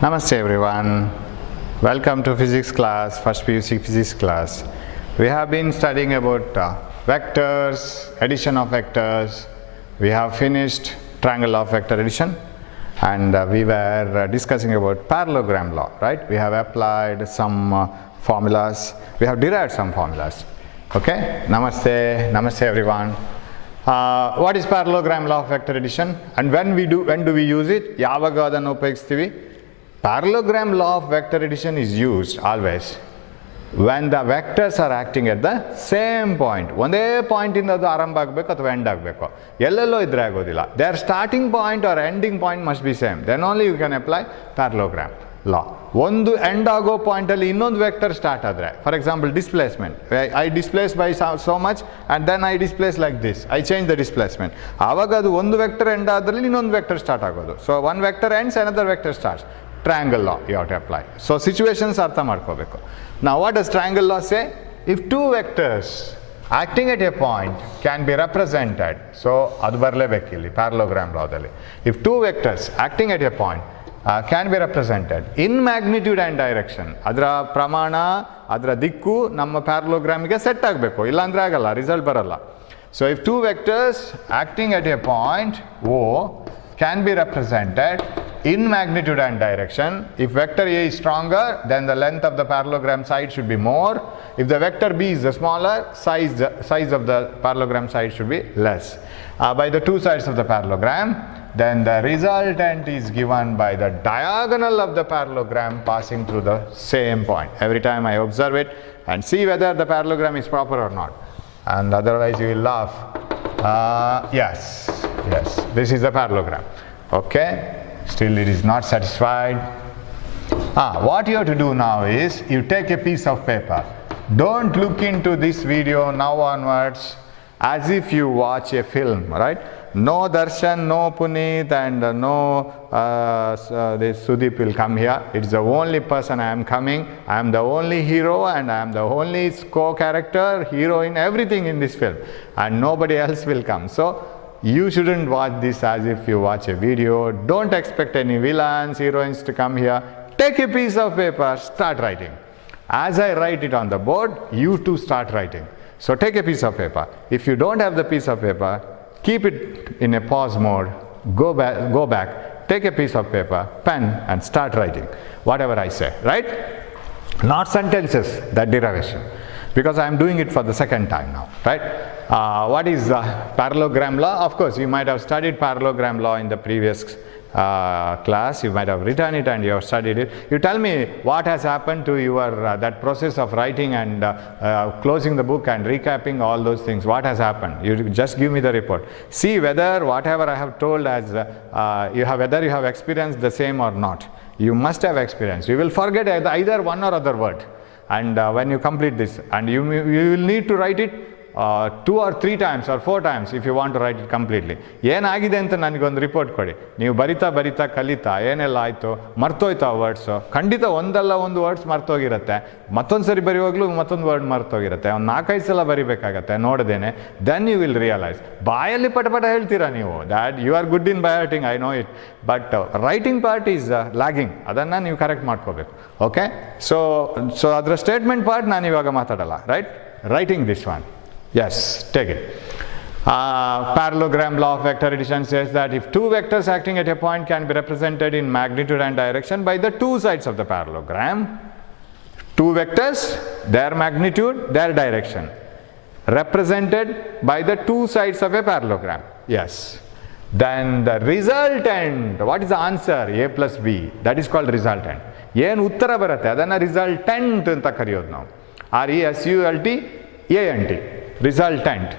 Namaste everyone. Welcome to physics class, first PUC physics class. We have been studying about vectors, addition of vectors. We have finished triangle of vector addition and we were discussing about parallelogram law, right? We have applied some formulas. We have derived some formulas. Okay? Namaste. Namaste everyone. What is parallelogram law of vector addition and when do we use it? ಯಾವಾಗ ಅದನ್ನು ಉಪಯೋಗಿಸ್ತೀವಿ? Parallelogram law of vector addition is used always when the vectors are acting at the same point. ಒಂದೇ ಪಾಯಿಂಟ್ ಇಂದ ಅದು ಆರಂಭ ಆಗಬೇಕು ಅಥವಾ ಎಂಡ್ ಆಗಬೇಕು. ಎಲ್ಲೆಲ್ಲೋ ಇದ್ರೆ ಆಗೋದಿಲ್ಲ. Their starting point or ending point must be same. Then only you can apply parallelogram law. ಒಂದು ಎಂಡ್ ಆಗೋ ಪಾಯಿಂಟ್ ಅಲ್ಲಿ ಇನ್ನೊಂದು ವೆಕ್ಟರ್ ಸ್ಟಾರ್ಟ್ ಆದರೆ, for example displacement, I displace by so much and then I displace like this, I change the displacement. ಆವಾಗ ಅದು ಒಂದು vector end ಆದ್ರಲ್ಲಿ ಇನ್ನೊಂದು ವೆಕ್ಟರ್ ಸ್ಟಾರ್ಟ್ ಆಗೋದು. So one vector ends another vector starts. Triangle law you have to apply. So situations ಅರ್ಥ ಮಾಡ್ಕೋಬೇಕು. Now what does triangle law say? If two vectors acting at a point can be represented, so ಅದು ಬರಲೇಬೇಕು ಇಲ್ಲಿ parallelogram lawದಲ್ಲಿ. If two vectors acting at a point can be represented in magnitude and direction, ಅದರ ಪ್ರಮಾಣ ಅದರ ದಿಕ್ಕು ನಮ್ಮ ಪ್ಯಾರಲೋಗ್ರಾಮಿಗೆ ಸೆಟ್ ಆಗಬೇಕು, ಇಲ್ಲಾಂದ್ರೆ ಆಗಲ್ಲ, ರಿಸಲ್ಟ್ ಬರಲ್ಲ. So if two vectors acting at a point O can be represented in magnitude and direction. If vector A is stronger, then the length of the parallelogram side should be more. If the vector B is the smaller, size of the parallelogram side should be less. By the two sides of the parallelogram, then the resultant is given by the diagonal of the parallelogram passing through the same point. Every time I observe it and see whether the parallelogram is proper or not. And otherwise you will laugh. Yes, this is the parallelogram. Okay, still it is not satisfied. What you have to do now is you take a piece of paper. Don't look into this video now onwards as if you watch a film, right? No Darshan, no Puneet and no this Sudeep will come here. It's the only person I am coming. I am the only hero and I am the only co-character, hero in everything in this film, and nobody else will come. So you shouldn't watch this as if you watch a video. Don't expect any villains, heroines to come here. Take a piece of paper, start writing. As I write it on the board, you too start writing. So take a piece of paper. If you don't have the piece of paper, keep it in a pause mode, go back, take a piece of paper, pen and start writing whatever I say, right? Not sentences, that derivation, because I am doing it for the second time now, right? What is parallelogram law? Of course, you might have studied parallelogram law in the previous class. You might have written it and you have studied it. You tell me what has happened to your that process of writing and closing the book and recapping all those things. What has happened? You just give me the report. See whether whatever I have told as whether you have experienced the same or not. You must have experienced. You will forget either one or other word. And when you complete this, and you will need to write it 2 or 3 times or 4 times if you want to write it completely. ಏನಾಗಿದೆ ಅಂತ ನನಗೊಂದು ರಿಪೋರ್ಟ್ ಕೊಡಿ. ನೀವು ಬರಿತಾ ಕಲಿತಾ ಏನೆಲ್ಲ ಆಯಿತು, ಮರ್ತೋಯ್ತು ಆ ವರ್ಡ್ಸು. ಖಂಡಿತ ಒಂದಲ್ಲ ಒಂದು ವರ್ಡ್ಸ್ ಮರ್ತೋಗಿರುತ್ತೆ. ಮತ್ತೊಂದು ಸರಿ ಬರೆಯುವಾಗಲೂ ಮತ್ತೊಂದು ವರ್ಡ್ ಮರ್ತೋಗಿರುತ್ತೆ. ಒಂದು 4-5 ಸಲ ಬರಿಬೇಕಾಗತ್ತೆ ನೋಡ್ದೇನೆ. Then you will realise. ಬಾಯಲ್ಲಿ ಪಟ ಹೇಳ್ತೀರಾ ನೀವು. That you are good in by hearting, I know it. But writing part is lagging. ಅದನ್ನು ನೀವು ಕರೆಕ್ಟ್ ಮಾಡ್ಕೋಬೇಕು. ಓಕೆ, ಸೊ ಅದರ ಸ್ಟೇಟ್ಮೆಂಟ್ ಪಾರ್ಟ್ ನಾನು ಇವಾಗ ಮಾತಾಡಲ್ಲ, right? Writing this one. Yes, take it. Parallelogram law of vector addition says that if two vectors acting at a point can be represented in magnitude and direction by the two sides of the parallelogram, two vectors, their magnitude, their direction, represented by the two sides of a parallelogram. Yes. Then the resultant, what is the answer? A plus B. That is called resultant. ಏನು ಉತ್ತರ ಬರುತ್ತೆ ಅದನ್ನು ರಿಸಲ್ಟೆಂಟ್ ಅಂತ ಕರೆಯೋದು ನಾವು. RESULTANT.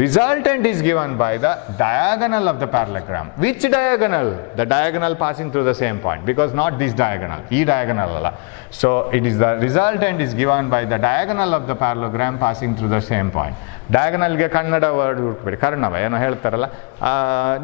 Resultant is given by the diagonal of the parallelogram. Which diagonal? The diagonal passing through the same point, because not this diagonal, diagonal alla. So it is the resultant is given by the diagonal of the parallelogram passing through the same point. Diagonal ge kannada word ಹುಡುಕಬೇಡಿ, ಕರ್ಣವ ಏನೋ ಹೇಳ್ತಾರಲ್ಲ,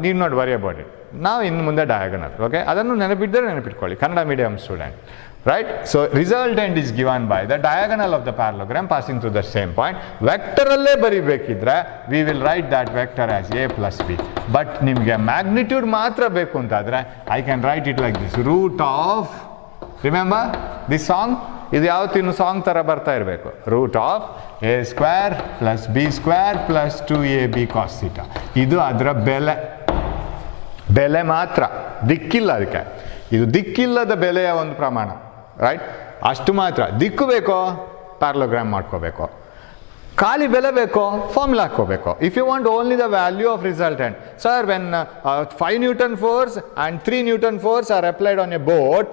ನೀವು ನೋಡಿ worry about it. ನಾವು ಇನ್ನು ಮುಂದೆ diagonal, okay, ಅದನ್ನು ನೆನಪಿಟ್ಕೊಳ್ಳಿ, Kannada medium student. Right? So resultant is given by the diagonal of the parallelogram passing through the same point. Vector alle baribekidre we will write that vector as a plus b. But nimge magnitude matra beku antadre I can write it like this: root of remember this song? ಇದು ಯಾವತ್ತು ಇನ್ನು song ಥರ ಬರ್ತಾ ಇರಬೇಕು. Root of a square plus B square plus 2ab cos θ. ಇದು ಅದರ ಬೆಲೆ ಮಾತ್ರ, ದಿಕ್ಕಿಲ್ಲ ಅದಕ್ಕೆ. ಇದು ದಿಕ್ಕಿಲ್ಲದ ಬೆಲೆಯ ಒಂದು ಪ್ರಮಾಣ, ರೈಟ್? ಅಷ್ಟು ಮಾತ್ರ. ದಿಕ್ಕು ಬೇಕೋ ಪ್ಯಾರಲೋಗ್ರಾಮ್ ಮಾಡ್ಕೋಬೇಕು, ಖಾಲಿ ಬೆಲೆ ಬೇಕೋ ಫಾರ್ಮುಲಾ ಹಾಕೋಬೇಕು. If you want only the value of resultant, sir when 5 Newton force and 3 Newton force are applied on a boat,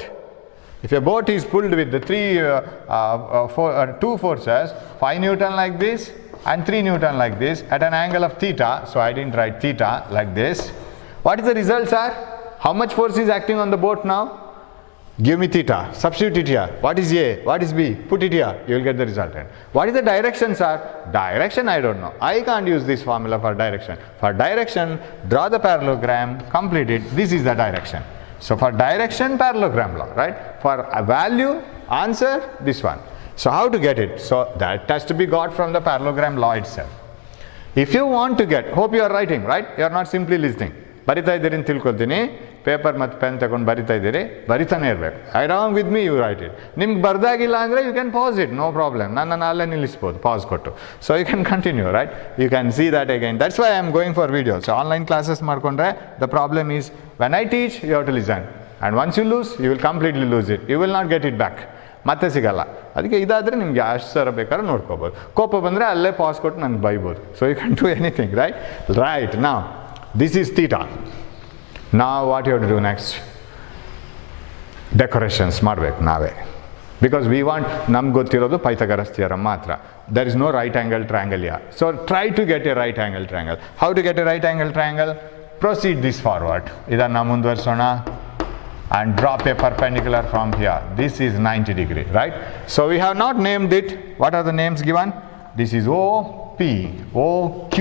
if a boat is pulled with the two forces, 5 Newton like this and 3 Newton like this at an angle of theta, so I didn't write theta like this. What is the result, sir? How much force is acting on the boat now? Give me theta, substitute it here. What is A? What is B? Put it here, you will get the resultant. What is the direction, sir? Direction, I don't know. I can't use this formula for direction. For direction, draw the parallelogram, complete it. This is the direction. So for direction, parallelogram law, right? For a value, answer, this one. So how to get it? So that has to be got from the parallelogram law itself. If you want to get, hope you are writing, right? You are not simply listening. ಬರಿತಾ ಇದ್ದೀರಿ ಅಂತ ತಿಳ್ಕೊಳ್ತೀನಿ. ಪೇಪರ್ ಮತ್ತು ಪೆನ್ ತಗೊಂಡು ಬರಿತಾ ಇದ್ದೀರಿ, ಬರಿತಾನೆ ಇರಬೇಕು. Along with me you write it. ನಿಮ್ಗೆ ಬರ್ದಾಗಿಲ್ಲ ಅಂದರೆ you can pass it, no problem. ನಾನು ಅಲ್ಲೇ ನಿಲ್ಲಿಸ್ಬೋದು ಪಾಸ್ ಕೊಟ್ಟು. So you can continue, right? You can see that again. That's why I am going for videos. Online classes ಮಾಡಿಕೊಂಡ್ರೆ the problem is when I teach you have to listen, and once you lose you will completely lose it. You will not get it back. ಮತ್ತೆ ಸಿಗಲ್ಲ. ಅದಕ್ಕೆ ಇದಾದರೆ ನಿಮಗೆ ಅಷ್ಟು ಸರ ಬೇಕಾದ್ರೆ ನೋಡ್ಕೋಬೋದು. ಕೋಪ ಬಂದರೆ ಅಲ್ಲೇ ಪಾಸ್ ಕೊಟ್ಟು ನನಗೆ ಬೈಬೋದು. So you can do anything, right? Right. ನಾವ್ this is theta. Now what you have to do next? Decorations ಮಾಡಬೇಕು ನಾವೇ. Because we want, ನಮ್ಗೆ ಗೊತ್ತಿರೋದು ಪೈಥಾಗರಸ್ ಥಿಯರಮ್ ಮಾತ್ರ. There is no right angle triangle here. So try to get a right angle triangle. How to get a right angle triangle? Proceed this forward. ಇದನ್ನು ಮುಂದುವರಿಸೋಣ. And drop a perpendicular from here. This is 90 degree, right? So we have not named it. What are the names given? This is OP, OQ.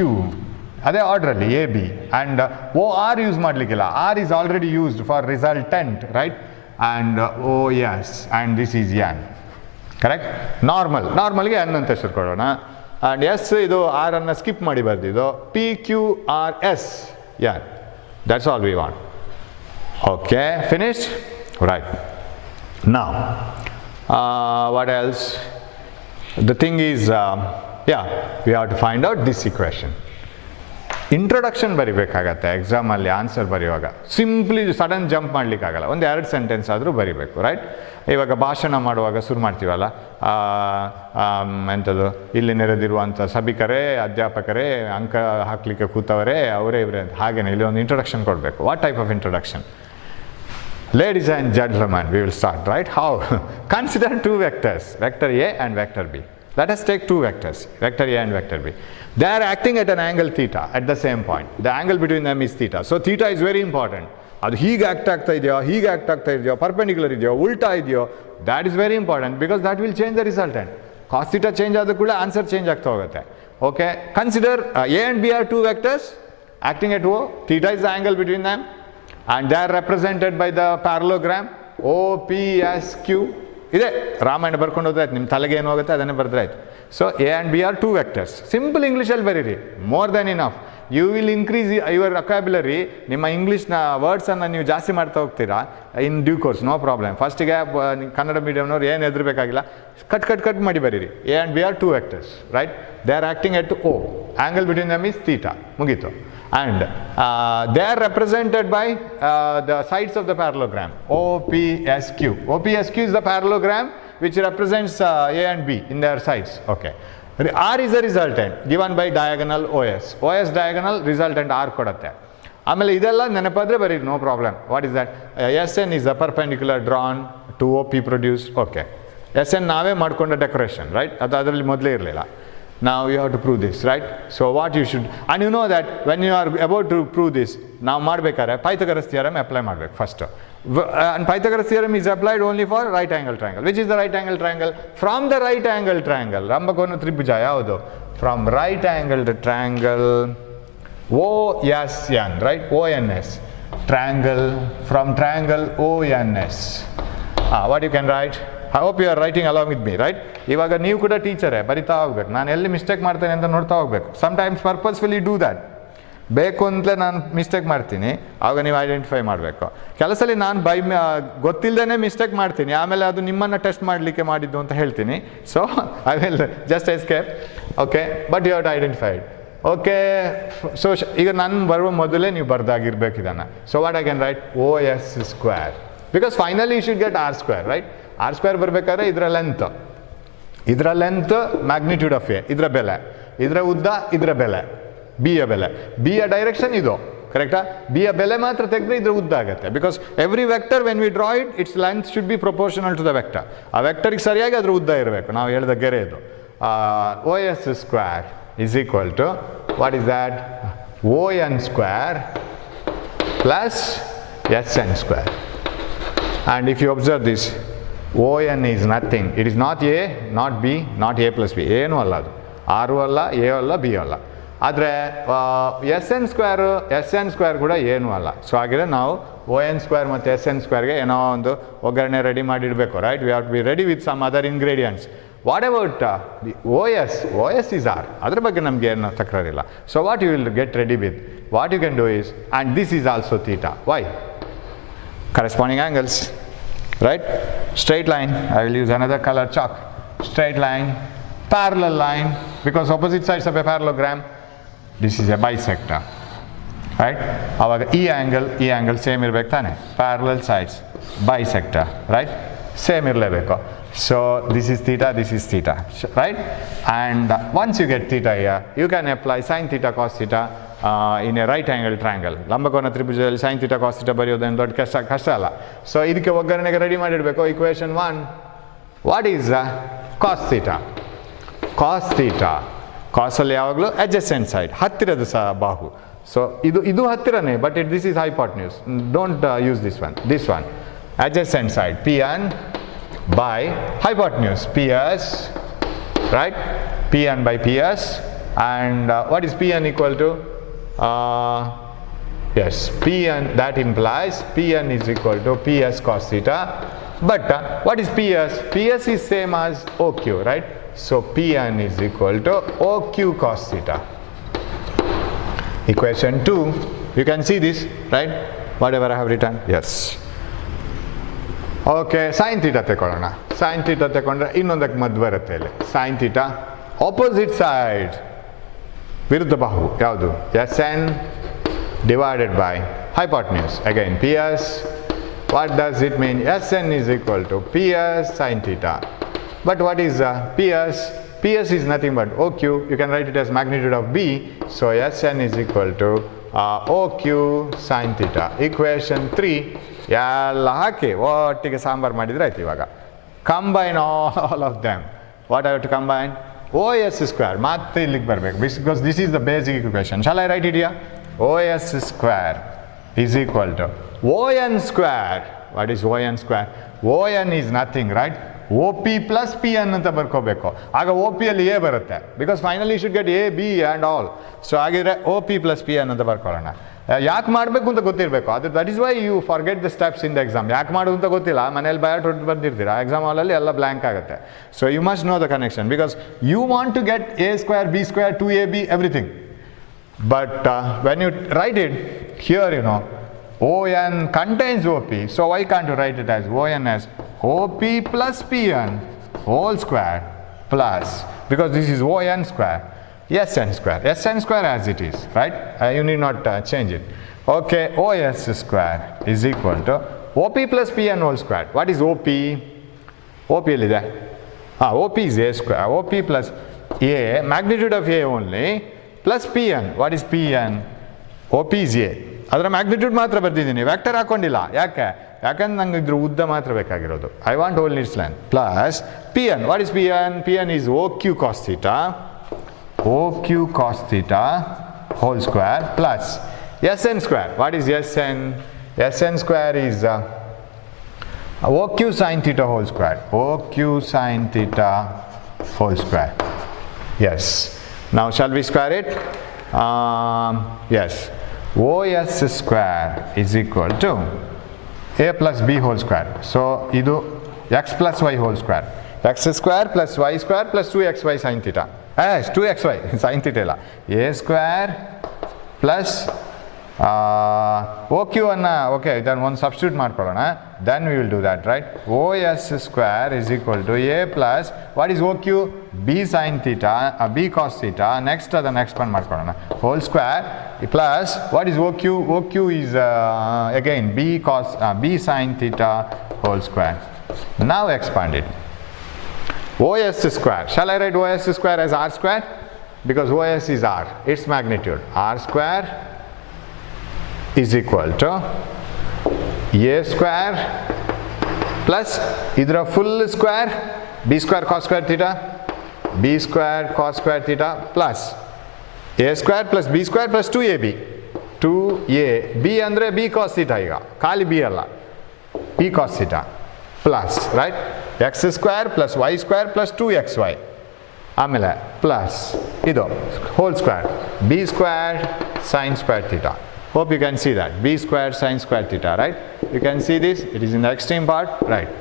ಅದೇ ಆರ್ಡ್ರಲ್ಲಿ A B and O R use ಮಾಡಲಿಕ್ಕಿಲ್ಲ. R is already used for resultant, right? And O S and this is N, correct? ನಾರ್ಮಲ್ಗೆ N ಅಂತ ಹೆಸರು ಕೊಡೋಣ. And S ಇದು ಆರನ್ನು ಸ್ಕಿಪ್ ಮಾಡಿ ಬರ್ದಿದ್ದು. P Q R S N, that's all we want. Okay, finished, right? Now what else? The thing is, we have to find out this equation. Introduction ಬರಿಬೇಕಾಗತ್ತೆ ಎಕ್ಸಾಮಲ್ಲಿ ಆನ್ಸರ್ ಬರೆಯುವಾಗ. ಸಿಂಪ್ಲಿ ಸಡನ್ ಜಂಪ್ ಮಾಡಲಿಕ್ಕಾಗಲ್ಲ. ಒಂದು 2 ಸೆಂಟೆನ್ಸ್ ಆದರೂ ಬರಿಬೇಕು, ರೈಟ್? ಇವಾಗ ಭಾಷಣ ಮಾಡುವಾಗ ಶುರು ಮಾಡ್ತೀವಲ್ಲ, ಎಂಥದ್ದು, ಇಲ್ಲಿ ನೆರೆದಿರುವಂಥ ಸಭಿಕರೇ, ಅಧ್ಯಾಪಕರೇ, ಅಂಕ ಹಾಕಲಿಕ್ಕೆ ಕೂತವರೇ, ಅವರೇ ಇವರೇ ಅಂತ. ಹಾಗೇನೆ ಇಲ್ಲಿ ಒಂದು ಇಂಟ್ರೊಡಕ್ಷನ್ ಕೊಡಬೇಕು. What type of introduction? Ladies and gentlemen, we will start, right? How? Consider 2 vectors, vector A and vector B. Let us take 2 vectors, vector A and vector B. They are acting at an angle theta at the same point. The angle between them is theta. So theta is very important. ಅದು ಹೀಗೆ ಆ್ಯಕ್ಟ್ ಆಗ್ತಾ ಇದೆಯೋ, ಹೀಗೆ ಆ್ಯಕ್ಟ್ ಆಗ್ತಾ ಇದೆಯೋ, ಪರ್ಪೆಂಡಿಕ್ಯುಲರ್ ಇದೆಯೋ, ಉಲ್ಟಾ ಇದೆಯೋ, that is very important. Because that will change the resultant. Cos theta change ಆದ ಕೂಡ ಆನ್ಸರ್ ಚೇಂಜ್ ಆಗ್ತಾ ಹೋಗುತ್ತೆ. Okay, consider A and B are 2 vectors acting at O. Theta is the angle between them and they are represented by the parallelogram OPSQ. ಇದೆ, ರಾಮಾಯಣ ಬರ್ಕೊಂಡು ಹೋದ್ರೆ ಆಯ್ತು, ನಿಮ್ಮ ತಲೆಗೆ ಏನು ಹೋಗುತ್ತೆ ಅದನ್ನೇ ಬರೆದ್ರೆ ಆಯ್ತು. So A and B are 2 vectors. Simple ಇಂಗ್ಲೀಷಲ್ಲಿ ಬರೀರಿ, more than enough. You will increase your vocabulary. ನಿಮ್ಮ ಇಂಗ್ಲೀಷ್ನ ವರ್ಡ್ಸನ್ನು ನೀವು ಜಾಸ್ತಿ ಮಾಡ್ತಾ ಹೋಗ್ತೀರಾ in due course, no problem. ಫಸ್ಟಿಗೆ ಕನ್ನಡ ಮೀಡಿಯಮ್ನವ್ರು ಏನು ಹೆದರಬೇಕಾಗಿಲ್ಲ, ಕಟ್ ಮಾಡಿ ಬರೀರಿ. A and B are 2 vectors, right? They are acting at O. Angle between them is theta. ಮುಗೀತು. And they are represented by the sides of the parallelogram OPSQ. OPSQ is the parallelogram which represents A and B in their sides. Okay. R is a resultant given by diagonal OS. OS diagonal resultant R ಕೊಡುತ್ತೆ. ಆಮೇಲೆ ಇದೆಲ್ಲ ನೆನಪಾದರೆ ಬರೀ, no problem. What is that? SN is a perpendicular drawn to OP produced. Okay, SN ನಾವೇ ಮಾಡಿಕೊಂಡ decoration, right? ಅದು ಅದರಲ್ಲಿ ಮೊದಲೇ ಇರಲಿಲ್ಲ. Now you have to prove this, right? So what you should, and you know that when you are about to prove this, ನಾವು ಮಾಡಬೇಕಾದ್ರೆ Pythagoras theorem apply ಮಾಡಬೇಕು first. And Pythagoras theorem is applied only for right angle triangle. Which is the right angle triangle? From the right angle triangle, ರಂಭಕೋನ ತ್ರಿಭುಜ ಯಾವುದು? From right angled triangle OSN, right? ONS. Triangle, from triangle ONS. What you can write? I hope you are writing along with me, right? ಇವಾಗ ನೀವು ಕೂಡ ಟೀಚರೇ, ಬರಿತಾ ಹೋಗ್ಬೇಕು. ನಾನು ಎಲ್ಲಿ ಮಿಸ್ಟೇಕ್ ಮಾಡ್ತೇನೆ ಅಂತ ನೋಡ್ತಾ ಹೋಗ್ಬೇಕು. Sometimes purposefully do that. ಬೇಕು ಅಂತಲೇ ನಾನು ಮಿಸ್ಟೇಕ್ ಮಾಡ್ತೀನಿ, ಆವಾಗ ನೀವು ಐಡೆಂಟಿಫೈ ಮಾಡಬೇಕು. ಕೆಲವು ಸಲ ನಾನು ಗೊತ್ತಿಲ್ಲದೇ ಮಿಸ್ಟೇಕ್ ಮಾಡ್ತೀನಿ, ಆಮೇಲೆ ಅದು ನಿಮ್ಮನ್ನು ಟೆಸ್ಟ್ ಮಾಡಲಿಕ್ಕೆ ಮಾಡಿದ್ದು ಅಂತ ಹೇಳ್ತೀನಿ. So I will just escape. Okay, but you have to identified. Okay, so ಈಗ ನಾನು ಬರುವ ಮೊದಲೇ ನೀವು ಬರ್ದಾಗಿರ್ಬೇಕು ಇದನ್ನು. So what I can write OS square, because finally you should get R square, right? R square ಬರಬೇಕಾದ್ರೆ ಇದರ ಲೆಂತ್ ಮ್ಯಾಗ್ನಿಟ್ಯೂಡ್ ಆಫ್ ಎ, ಇದರ ಬೆಲೆ, ಇದರ ಉದ್ದ, ಇದರ ಬೆಲೆ, ಬಿಯ ಬೆಲೆ, ಬಿಯ ಡೈರೆಕ್ಷನ್ ಇದು, ಕರೆಕ್ಟಾ? ಬಿಯ ಬೆಲೆ ಮಾತ್ರ ತೆಗೆದ್ರೆ ಇದ್ರ ಉದ್ದ ಆಗುತ್ತೆ. Because every vector when we draw it, its length should be proportional to the vector. ಆ ವೆಕ್ಟರ್ಗೆ ಸರಿಯಾಗಿ ಅದ್ರ ಉದ್ದ ಇರಬೇಕು. ನಾವು ಹೇಳಿದ ಗೆರೆ ಇದು. OS square is equal to, what is that? ON square plus SN square. And if you observe this, ON is nothing. It is not A, not B, not A plus B. ಏನು ಅಲ್ಲ ಅದು, R ಅಲ್ಲ, A ಅಲ್ಲ, B ಅಲ್ಲ. ಆದರೆ SN square ಕೂಡ ಏನೂ ಅಲ್ಲ. ಸೊ ಹಾಗಿದ್ರೆ ನಾವು ON ಸ್ಕ್ವೇರ್ ಮತ್ತು SN ಸ್ಕ್ವೇರ್ಗೆ ಏನೋ ಒಂದು ಒಗ್ಗರಣೆ ರೆಡಿ ಮಾಡಿಡಬೇಕು, right? We have to be ready with some other ingredients. What about the OS is R, ಅದ್ರ ಬಗ್ಗೆ ನಮಗೆ ಏನು ತಕರಾರಿಲ್ಲ. So what you will get ready with, what you can do is, and this is also theta. Why? Corresponding angles, right? Straight line, I will use another color chalk. Straight line, parallel line, because opposite sides of a parallelogram, this is a bisector, right? Our e angle same ಇರಬೇಕು ತಾನೆ? Parallel sides, bisector, right? Same ಇರಲೇಬೇಕು. So this is theta, right? And once you get theta here, you can apply sin theta cos theta in a right angle triangle. ಲಂಬಕೋನ ತ್ರಿಭುಜದಲ್ಲಿ sin theta cos theta ಬರೆಯೋದೇನು ದೊಡ್ಡ ಕಷ್ಟ ಅಲ್ಲ. ಸೊ ಇದಕ್ಕೆ ಒಗ್ಗರಣೆಗೆ ರೆಡಿ ಮಾಡಿಡಬೇಕು. equation 1, what is cos theta? cos ಅಲ್ಲಿ ಯಾವಾಗಲೂ adjacent side, ಹತ್ತಿರದ ಬಾಹು. ಸೊ ಇದು ಹತ್ತಿರನೇ, but this is hypotenuse. Don't use this one. Adjacent side, Pn by hypotenuse, PS, right? Pn by PS. And what is Pn equal to? Yes, Pn, that implies Pn is equal to PS cos theta. But what is PS? PS is same as OQ, right? So Pn is equal to OQ cos theta. Equation 2, you can see this, right? Whatever I have written, yes. Okay, sine theta ತಗೊಳ್ಳೋಣ. Sine theta ತಗೊಂಡ್ರೆ ಇನ್ನೊಂದಕ್ಕೆ ಮದ್ದು ಬರುತ್ತೆ ಇಲ್ಲಿ. Sine theta opposite side, ವಿರುದ್ಧ ಬಾಹು ಯಾವುದು? SN divided by hypotenuse. Again, PS. What does it mean? SN is equal to PS sin theta. But what is PS? PS is nothing but OQ. You can write it as magnitude of B. So SN is equal to OQ sin theta. Equation 3. ಎಲ್ಲ ಹಾಕಿ ಒಟ್ಟಿಗೆ ಸಾಂಬಾರು ಮಾಡಿದರೆ ಆಯ್ತು. ಇವಾಗ combine all of them. What have to combine? OS square ಮತ್ತೆ ಇಲ್ಲಿಗೆ ಬರಬೇಕು, because this is the basic equation. Shall I write it here? OS square is equal to ON square. What is ON square? ON is nothing, right? OP plus PN ಅಂತ ಬರ್ಕೋಬೇಕು. ಆಗ OP ಅಲ್ಲಿ A ಬರುತ್ತೆ, because finally you should get A, B and all. So ಹಾಗಿದ್ರೆ OP plus PN ಅಂತ ಬರ್ಕೊಳ್ಳೋಣ. ಯಾಕೆ ಮಾಡಬೇಕು ಅಂತ ಗೊತ್ತಿರಬೇಕು. ಅದು that is why you forget the steps in the exam. ಯಾಕೆ ಮಾಡೋದು ಅಂತ ಗೊತ್ತಿಲ್ಲ, ಮನೇಲಿ ಬಯಾಟ್ ಹೊಡೆದು ಬಂದಿರ್ತೀರಾ, ಎಕ್ಸಾಮ್ ಹಾಲಲ್ಲಿ ಎಲ್ಲ ಬ್ಲ್ಯಾಂಕ್ ಆಗುತ್ತೆ. So you must know the connection, because you want to get A square, B square, 2AB, everything. But when you write it here, you know ON contains OP, so why can't you write it as ON as OP plus PN whole square plus, because this is ON square, SN square as it is, right? You need not change it. Okay, OS square is equal to OP plus PN whole square. What is OP? OP is OP is A square. OP plus A, magnitude of A only, plus PN. What is PN? OP is A. ಅದರ ಮ್ಯಾಗ್ನಿಟ್ಯೂಡ್ ಮಾತ್ರ ಬರ್ತಿದ್ದೀನಿ, ವೆಕ್ಟರ್ ಹಾಕೊಂಡಿಲ್ಲ. ಯಾಕಂದ್ರೆ ನಂಗೆ ಇದ್ರ ಉದ್ದ ಮಾತ್ರ ಬೇಕಾಗಿರೋದು. I want only its length. Plus PN. What is PN? PN is OQ cos theta. OQ cos theta whole square plus SN square. What is SN? SN square is OQ sin theta whole square. OQ sin theta whole square. Yes. Now shall we square it? Yes. OS square is equal to A plus B whole square. So idu x plus y whole square. X square plus y square plus 2xy sin theta. 2xy sin theta illa. A square plus O Q ಅನ್ನು okay ಇದನ್ನು ಒಂದು substitute ಮಾಡ್ಕೊಳ್ಳೋಣ. Then we will do that right. O S square is equal to A plus what is O Q B sign theta B cos theta. Next ಅದನ್ನು expand ಮಾಡ್ಕೊಳ್ಳೋಣ. Whole square plus what is O Q is again B sign theta whole square. ನಾವು expand it. OS square. Shall I write OS square as R square? Because OS is R, its magnitude. R square is equal to A square plus idra full square B square cos square theta, B square cos square theta plus A square plus B square plus 2AB. 2A. B andre B cos theta iga. Kali B alla. B cos theta plus, right? X square plus Y square plus 2XY. ಆಮೇಲೆ plus ಇದು whole square B square sine square theta. Hope you can see that B square sine square theta, right? You can see this, it is in the extreme part, right?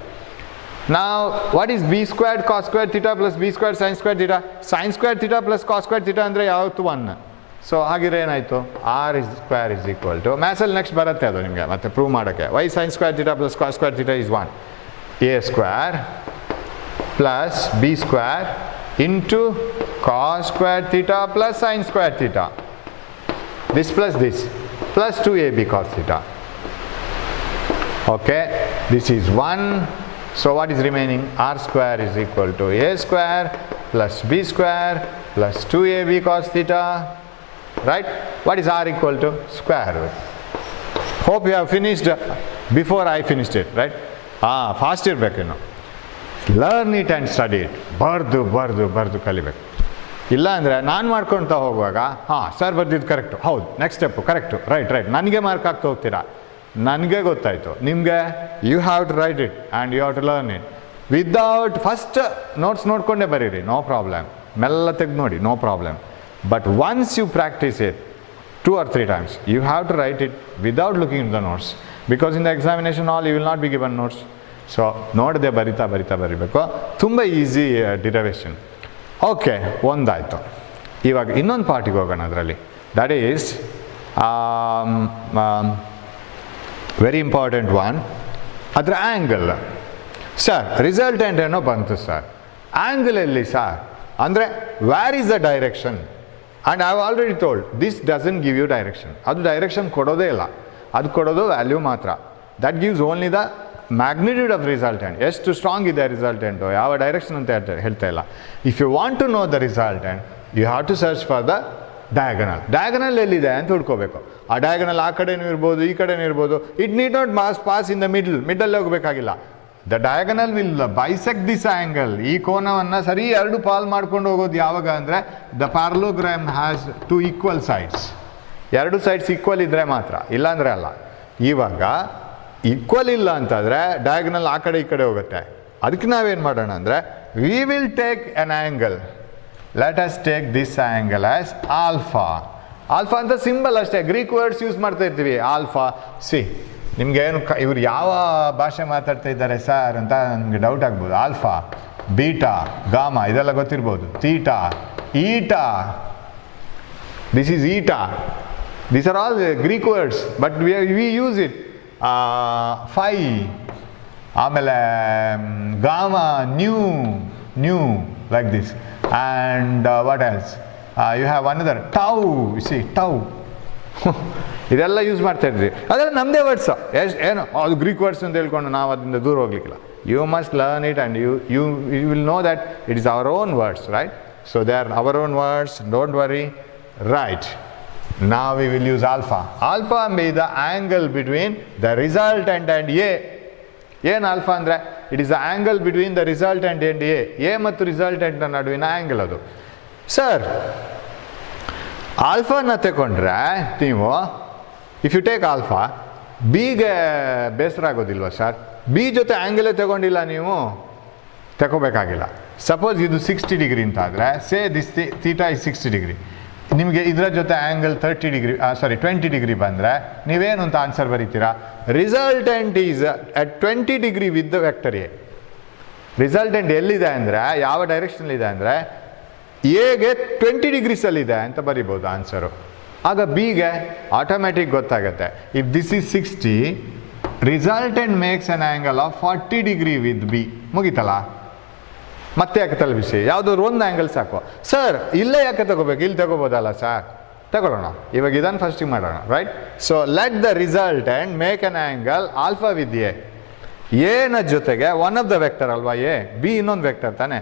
Now what is b squared cos square theta plus b squared sin square theta? Sin square theta plus cos square theta ಅಂದರೆ ಯಾವತ್ತು 1. So ಹಾಗಿದ್ರೆ ಏನಾಯಿತು, R square is equal to ಮ್ಯಾಥ್ಸಲ್ಲಿ next ಬರುತ್ತೆ ಅದು ನಿಮಗೆ ಮತ್ತೆ prove ಮಾಡೋಕ್ಕೆ. Why sine square theta plus cos square theta is 1. A square plus B square into cos square theta plus sin square theta. This plus 2ab cos theta. Okay, this is 1. So what is remaining? R square is equal to a square plus b square plus 2ab cos theta. Right? What is R equal to? Square root. Hope you have finished before I finished it, right? Fast ಇರಬೇಕು ಇನ್ನು. Learn it and study it. ಬರ್ದು ಕಲಿಬೇಕು. ಇಲ್ಲ ಅಂದರೆ ನಾನು ಮಾಡ್ಕೊಳ್ತಾ ಹೋಗುವಾಗ sir ಬರ್ದಿದ್ದು ಕರೆಕ್ಟು, ಹೌದು ನೆಕ್ಸ್ಟ್ ಸ್ಟೆಪ್ಪು ಕರೆಕ್ಟು, ರೈಟ್ ನನಗೆ ಮಾರ್ಕ್ ಆಗ್ತಾ ಹೋಗ್ತೀರಾ. ನನಗೆ ಗೊತ್ತಾಯಿತು, ನಿಮಗೆ you have to write it and you have to learn it without first notes ನೋಡಿಕೊಂಡೇ ಬರೀರಿ, ನೋ ಪ್ರಾಬ್ಲಮ್. ಮೆಲ್ಲ ತೆಗೆದು ನೋಡಿ, no problem. But once you practise it 2 or 3 times, you have to write it without looking into the notes, because in the examination hall you will not be given notes. So ನೋಡದೆ ಬರಿತಾ ಬರಿಬೇಕು. ತುಂಬ easy derivation. Okay, ಒಂದಾಯಿತು. ಇವಾಗ ಇನ್ನೊಂದು ಪಾರ್ಟಿಗೆ ಹೋಗೋಣ. ಅದರಲ್ಲಿ that is very important one, ಅದರ ಆ್ಯಂಗಲ್. ಸರ್ ರಿಸಲ್ಟೆಂಟ್ ಏನೋ ಬಂತು ಸರ್, ಆ್ಯಂಗಲ್ ಎಲ್ಲಿ ಸರ್ ಅಂದರೆ where is the direction? And I have already told this doesn't give you direction. ಅದು ಡೈರೆಕ್ಷನ್ ಕೊಡೋದೇ ಇಲ್ಲ, ಅದು ಕೊಡೋದು ವ್ಯಾಲ್ಯೂ ಮಾತ್ರ. That gives only the magnitude of resultant. ಎಷ್ಟು ಸ್ಟ್ರಾಂಗ್ ಇದೆ ರಿಸಲ್ಟೆಂಟು, ಯಾವ ಡೈರೆಕ್ಷನ್ ಅಂತ ಹೇಳ್ತಾ ಇಲ್ಲ. If you want to know the resultant you have to search for the diagonal. Diagonal ಎಲ್ಲಿದೆ ಅಂತ ಹುಡ್ಕೋಬೇಕು. ಆ ಡಯಾಗನಲ್ ಆ ಕಡೆನೂ ಇರ್ಬೋದು, ಈ ಕಡೆನೂ ಇರ್ಬೋದು. It need not pass in the middle ಹೋಗಬೇಕಾಗಿಲ್ಲ. The diagonal will bisect this angle. ಈ ಕೋನವನ್ನು ಸರಿ 2 ಪಾಲ್ ಮಾಡ್ಕೊಂಡು ಹೋಗೋದು ಯಾವಾಗ ಅಂದರೆ the parallelogram has 2 equal sides. 2 sides equal ಇದ್ದರೆ ಮಾತ್ರ, ಇಲ್ಲಾಂದರೆ ಅಲ್ಲ. ಇವಾಗ ಈಕ್ವಲ್ ಇಲ್ಲ ಅಂತಂದರೆ ಡಯಾಗನಲ್ ಆ ಕಡೆ ಈ ಕಡೆ ಹೋಗುತ್ತೆ. ಅದಕ್ಕೆ ನಾವೇನು ಮಾಡೋಣ ಅಂದರೆ we will take an angle. Let us take this angle as alpha. Alpha ಅಂತ ಸಿಂಬಲ್ ಅಷ್ಟೇ, ಗ್ರೀಕ್ ವರ್ಡ್ಸ್ ಯೂಸ್ ಮಾಡ್ತಾ ಇರ್ತೀವಿ. ಆಲ್ಫಾ ಸಿ ನಿಮಗೇನು ಇವ್ರು ಯಾವ ಭಾಷೆ ಮಾತಾಡ್ತಾ ಇದ್ದಾರೆ ಸರ್ ಅಂತ ನನಗೆ ಡೌಟ್ ಆಗ್ಬೋದು. ಆಲ್ಫಾ, ಬೀಟಾ, ಗಾಮಾ ಇದೆಲ್ಲ ಗೊತ್ತಿರ್ಬೋದು. Theta, eta, this is eta, these are all Greek words but we use it. Phi, ಆಮೇಲೆ gamma, nu like this. And what else you have another tau. See tau ಇದೆಲ್ಲ use ಮಾಡ್ತಾ ಇದ್ವಿ. ಅದೆಲ್ಲ ನಮ್ಮದೇ ವರ್ಡ್ಸ್. ಏನು ಅದು ಗ್ರೀಕ್ ವರ್ಡ್ಸ್ ಅಂತ ಹೇಳ್ಕೊಂಡು ನಾವು ಅದರಿಂದ ದೂರ ಹೋಗ್ಲಿಕ್ಕಿಲ್ಲ. You must learn it and you will know that it is our own words, right? So they are our own words, don't worry, right? Now we will use alpha. Alpha may be the angle between the resultant and A. ಏನು ಆಲ್ಫಾ ಅಂದರೆ it is the angle between the resultant and A ಮತ್ತು ರಿಸಲ್ಟೆಂಟ್ ನಡುವಿನ ಆ್ಯಂಗಲ್ ಅದು. ಸರ್ ಆಲ್ಫಾನ ತಗೊಂಡ್ರೆ ನೀವು if you take alpha, ಬಿಗೆ ಬೇಸರ ಆಗೋದಿಲ್ವ ಸರ್? ಬಿ ಜೊತೆ ಆ್ಯಂಗಲೇ ತಗೊಂಡಿಲ್ಲ ನೀವು, ತಗೋಬೇಕಾಗಿಲ್ಲ. ಸಪೋಸ್ ಇದು 60 ಡಿಗ್ರಿ ಅಂತ ಆದರೆ say this theta is 60 degree. ನಿಮಗೆ ಇದರ ಜೊತೆ ಆ್ಯಂಗಲ್ 20 ಡಿಗ್ರಿ ಬಂದರೆ ನೀವೇನು ಅಂತ ಆನ್ಸರ್ ಬರೀತೀರಾ? Resultant is at 20 degree with the vector A. Resultant ಎಲ್ಲಿದೆ ಅಂದರೆ, ಯಾವ ಡೈರೆಕ್ಷನಲ್ಲಿದೆ ಅಂದರೆ ಎಗೆ 20 ಡಿಗ್ರೀಸಲ್ಲಿದೆ ಅಂತ ಬರಿಬೋದು ಆನ್ಸರು. ಆಗ ಬಿಗೆ ಆಟೋಮೆಟಿಕ್ ಗೊತ್ತಾಗುತ್ತೆ. If this is 60, resultant makes an angle of 40 degree with B. ಮುಗೀತಲ್ಲ, ಮತ್ತೆ ಯಾಕೆ ತಲುಪಿಸಿ, ಯಾವುದಾದ್ರು ಒಂದು ಆ್ಯಂಗಲ್ ಸಾಕು. ಸರ್ ಇಲ್ಲೇ ಯಾಕೆ ತಗೋಬೇಕು, ಇಲ್ಲಿ ತಗೋಬೋದಲ್ಲ ಸರ್, ತಗೊಳ್ಳೋಣ. ಇವಾಗ ಇದನ್ನು ಫಸ್ಟಿಗೆ ಮಾಡೋಣ, right? So let the resultant make an angle alpha with A. ಎನ ಜೊತೆಗೆ ಒನ್ ಆಫ್ ದ ವೆಕ್ಟರ್ ಅಲ್ವಾ ಎ, ಬಿ ಇನ್ನೊಂದು ವೆಕ್ಟರ್ ತಾನೆ,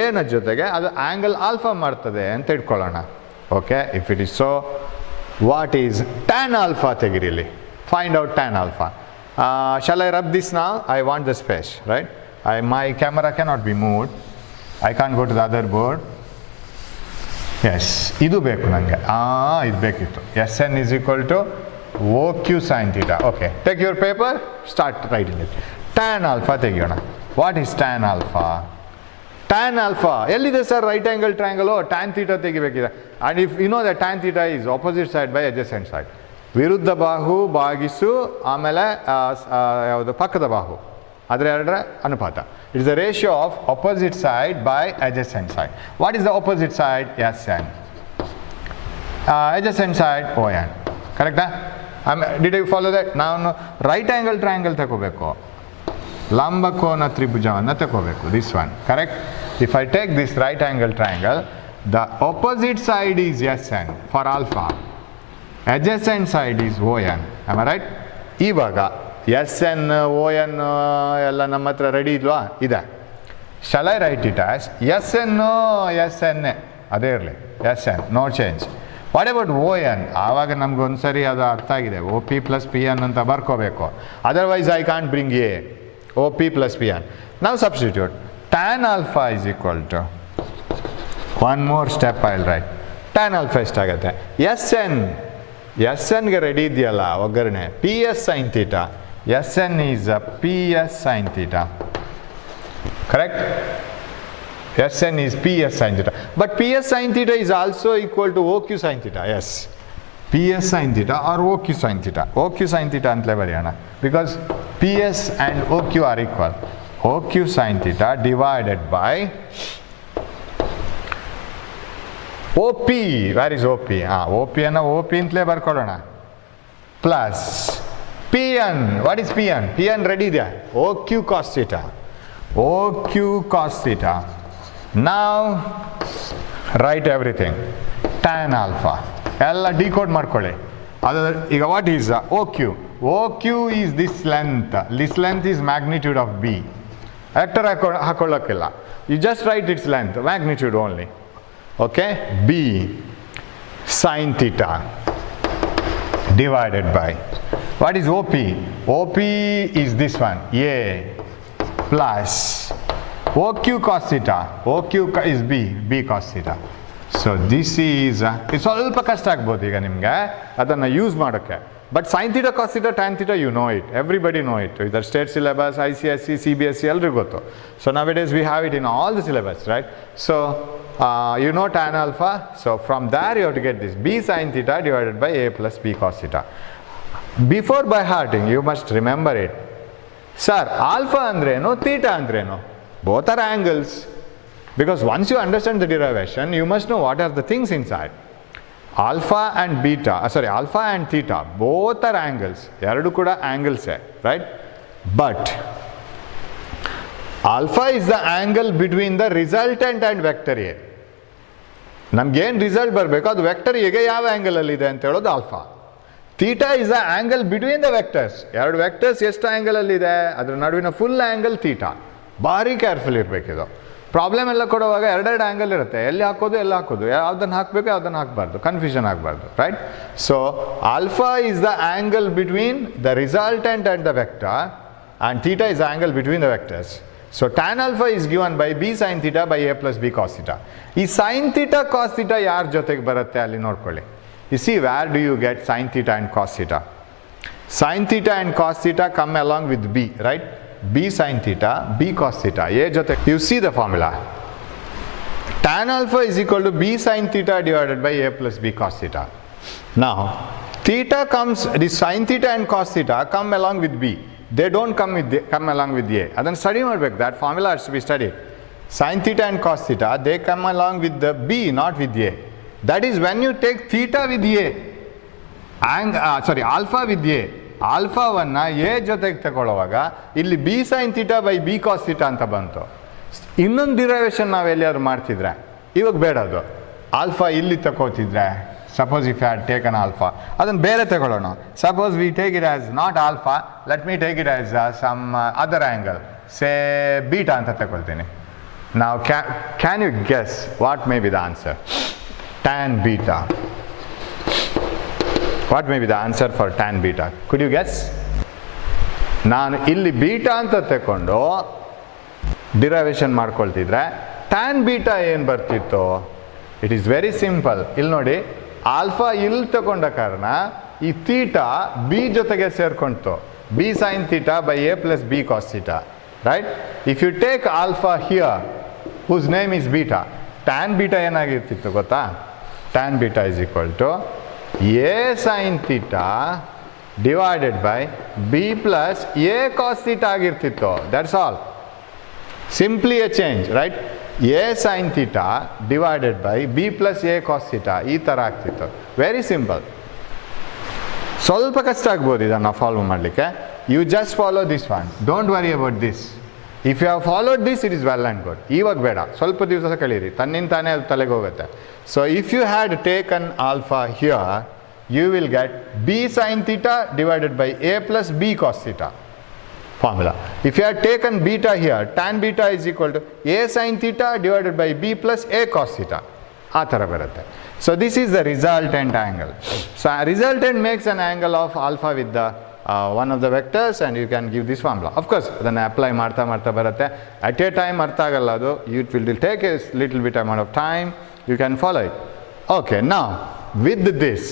ಎನ ಜೊತೆಗೆ ಅದು ಆ್ಯಂಗಲ್ ಆಲ್ಫಾ ಮಾಡ್ತದೆ ಅಂತ ಇಟ್ಕೊಳ್ಳೋಣ. Okay, if it is so, what is tan alpha ತೆಗಿರಿಲಿ, find out tan alpha. Shall I rub this now? I want the space, right? My camera cannot be moved, I can't go to the other board. Yes, ಇದು ಬೇಕು ನನಗೆ, ಇದು ಬೇಕಿತ್ತು. S N is equal to O Q sign theta. Okay, take your paper, start writing it. Tan alpha ತೆಗಿಯೋಣ. What is tan alpha? Tan alpha ಎಲ್ಲಿದೆ sir? Right angle triangle, tan theta ತೆಗಿಬೇಕಿದೆ. And if you know the tan theta is opposite side by adjacent side. ವಿರುದ್ಧ ಬಾಹು ಭಾಗಿಸು ಆಮೇಲೆ ಯಾವುದು ಪಕ್ಕದ ಬಾಹು, ಅದರ ಎರಡರ ಅನುಪಾತ. It is the ratio of opposite side by adjacent side. What is the opposite side? S N. Adjacent side O N. ಕರೆಕ್ಟಾ? Did you follow that? ನಾನು ರೈಟ್ ಆ್ಯಂಗಲ್ ಟ್ರಯಾಂಗಲ್ ತಗೋಬೇಕು, ಲಂಬಕೋನ ತ್ರಿಭುಜವನ್ನು ತಗೋಬೇಕು. This one, correct? If I take this right angle triangle, the opposite side is S N for alpha, adjacent side is O n. Am I right? ಇವಾಗ S N O N ಎಲ್ಲ ನಮ್ಮ ಹತ್ರ ready ಇಲ್ವಾ? ಇದೆ. Shall I write it as S N S N A, ಅದೇ ಇರಲಿ, S N, no change. What about O N? ಆವಾಗ ನಮ್ಗೊಂದು ಸರಿ ಅದು ಅರ್ಥ ಆಗಿದೆ. O P plus P N ಅಂತ ಬರ್ಕೋಬೇಕು, otherwise I can't bring A. O P plus P N. ನಾವು substitute tan alpha is equal to, one more step I will write. Tan alpha ಎಷ್ಟಾಗುತ್ತೆ? ಎಸ್ ಎನ್, ಎಸ್ ಎನ್ಗೆ ready ಇದೆಯಲ್ಲ ಒಗ್ಗರಣೆ, P S sine theta. S N is P S sine theta, correct? S N is P S sine theta. But P S sine theta is also equal to O Q sign theta. Yes, P S sine theta or O Q sign theta. O Q sign theta ಅಂತಲೇ ಬರೆಯೋಣ, because P S and O Q are equal. O Q sign theta divided by O P. Where is O P? O P ಅನ್ನು O P ಅಂತಲೇ ಬರ್ಕೊಳ್ಳೋಣ, plus P N. What is P N? P N ready ಇದೆಯಾ? O Q cos theta. O Q cos theta. ನಾವ್ write everything. Tan alpha ಎಲ್ಲ decode ಮಾಡ್ಕೊಳ್ಳಿ. ಅದು ಈಗ what is O Q? O Q is this length. This length is magnitude of B. Vector ಹಾಕೊಳ್ಳೋಕ್ಕಿಲ್ಲ, you just write its length, magnitude only. Okay, B sin theta divided by, what is OP? OP is this one, A, plus OQ cos theta. OQ is B cos theta. So this is ಇದು ಸ್ವಲ್ಪ ಕಷ್ಟ ಆಗ್ಬೋದು ಈಗ ನಿಮಗೆ ಅದನ್ನು use ಮಾಡೋಕ್ಕೆ. But sin theta, cos theta, tan theta, you know it, everybody know it. Either state syllabus, I C S E, C B S E ಎಲ್ರಿಗೂ ಗೊತ್ತು. ಸೊ ನಾವ್ it is we have it in all the syllabus, right? So you know tan alpha, so from there you have to get this B sin theta divided by A plus B cos theta. Before by hearting you must remember it. Sir, alpha andreno, theta andreno, both are angles. Because once you understand the derivation, you must know what are the things inside. Alpha and beta, alpha and theta, both are angles. Eradu kuda angles, right? But alpha is the angle between the resultant and vector A. ನಮ್ಗೇನು ರಿಸಲ್ಟ್ ಬರಬೇಕು ಅದು ವೆಕ್ಟರ್ ಎಗೆ ಯಾವ ಆ್ಯಂಗಲಲ್ಲಿ ಇದೆ ಅಂತ ಹೇಳೋದು alpha. Theta is the angle between the vectors. ಎರಡು ವೆಕ್ಟರ್ಸ್ ಎಷ್ಟು ಆ್ಯಂಗಲಲ್ಲಿದೆ ಅದರ ನಡುವಿನ ಫುಲ್ ಆ್ಯಂಗಲ್ ಥೀಟಾ. ಭಾರಿ ಕೇರ್ಫುಲ್ ಇರಬೇಕಿದು. ಪ್ರಾಬ್ಲಮ್ ಎಲ್ಲ ಕೊಡುವಾಗ ಎರಡೆರಡು ಆ್ಯಂಗಲ್ ಇರುತ್ತೆ, ಎಲ್ಲಿ ಹಾಕೋದು ಯಾವುದನ್ನು ಹಾಕಬೇಕು ಯಾವುದನ್ನು ಹಾಕಬಾರ್ದು, ಕನ್ಫ್ಯೂಷನ್ ಆಗಬಾರ್ದು, right? So alpha is the angle between the resultant and the vector and theta is the angle between the vectors. So tan alpha is given by B sin theta by A plus B cos theta. ಈ sin theta cos theta ಯಾರ ಜೊತೆಗೆ ಬರುತ್ತೆ ಅಲ್ಲಿ ನೋಡ್ಕೊಳ್ಳಿ. You see where do you get sin theta and cos theta? Sin theta and cos theta come along with B, right? B sin theta, B cos theta. A ಜೊತೆ you see the formula. Tan alpha is equal to B sin theta divided by A plus B cos theta. Now theta comes, this sin theta and cos theta come along with B. They don't come along with A. ಅದನ್ನು ಸ್ಟಡಿ ಮಾಡಬೇಕು. that formula has to be studied. Sin theta and cos theta, they come along with the B, not with A. That is when you take theta with A, alpha with A, ಆಲ್ಫಾವನ್ನು A ಜೊತೆಗೆ ತಗೊಳ್ಳುವಾಗ ಇಲ್ಲಿ B sign theta by B cos theta ಅಂತ ಬಂತು. ಇನ್ನೊಂದು ಡಿರೈವೇಷನ್ ನಾವು ಎಲ್ಲಿಯಾದ್ರು ಮಾಡ್ತಿದ್ರೆ, ಇವಾಗ ಬೇಡ ಅದು. ಆಲ್ಫಾ ಇಲ್ಲಿ ತಗೋತಿದ್ರೆ, suppose if had taken alpha, ಅದನ್ನು ಬೇರೆ ತಗೊಳ್ಳೋಣ. Suppose we take it as not alpha, let me take it as some other angle, say beta ಅಂತ ತಗೊಳ್ತೀನಿ. ನಾವು can you guess what may be the answer? Tan beta. What may be the answer for tan beta? Could you guess? ನಾನು ಇಲ್ಲಿ ಬೀಟಾ ಅಂತ ತಗೊಂಡು ಡಿರೈವೇಷನ್ ಮಾಡ್ಕೊಳ್ತಿದ್ರೆ tan beta ಏನು ಬರ್ತಿತ್ತು? It is very simple. ಇಲ್ಲಿ ನೋಡಿ, ಆಲ್ಫಾ ಇಲ್ಲಿ ತಗೊಂಡ ಕಾರಣ ಈ ಥೀಟಾ ಬಿ ಜೊತೆಗೆ ಸೇರ್ಕೊಂತು, B sign theta by A plus B cos theta, right? If you take alpha here whose name is beta, tan beta ಏನಾಗಿರ್ತಿತ್ತು ಗೊತ್ತಾ? Tan beta is equal to a sin theta divided by b plus a cos theta ಆಗಿರ್ತಿತ್ತು. That's all. Simply a change, right? a sin theta divided by b plus a cos theta ಈ ಥರ ಆಗ್ತಿತ್ತು. Very simple. ಸ್ವಲ್ಪ ಕಷ್ಟ ಆಗ್ಬೋದು ಇದನ್ನು follow ಮಾಡಲಿಕ್ಕೆ. You just follow this one, don't worry about this. If you have followed this, it is well and good. ಇವಾಗ ಬೇಡ, ಸ್ವಲ್ಪ ದಿವಸ ಕಳೀರಿ, ತನ್ನಿಂದ ತಾನೇ ಅದು ತಲೆಗೆ ಹೋಗುತ್ತೆ. So if you had taken alpha here, you will get b sin theta divided by a plus b cos theta formula. If you had taken beta here, tan beta is equal to a sin theta divided by b plus a cos theta. ಆ ಥರ ಬರುತ್ತೆ. So this is the resultant angle. So a resultant makes an angle of alpha with the one of the vectors, and you can give this formula. Of course, ಅದನ್ನು ಅಪ್ಲೈ ಮಾಡ್ತಾ ಮಾಡ್ತಾ ಬರುತ್ತೆ. At a time ಅರ್ಥ ಆಗಲ್ಲ ಅದು. It will take a little bit amount of time. You can follow it. Okay, now with this